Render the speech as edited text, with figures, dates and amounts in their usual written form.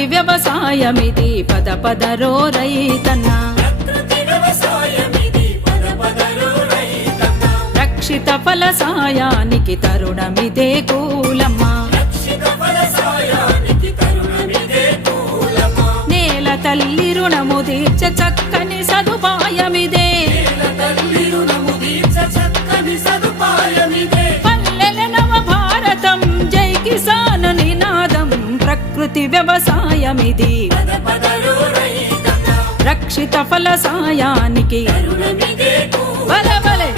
ప్రకృతి వ్యవసాయమిది పద పదరో రైతన్నా. రక్షిత ఫల సాయానికి తరుణమిదే కూలమ్మా. నేల తల్లి రుణము తీర్చ చక్కని సదుపాయమిదే. పల్లెల నవ భారతం జై కిసాన్ నినాదం ప్రకృతి వ్యవసాయమిది. రక్షిత ఫల సాయానికి బలే బలే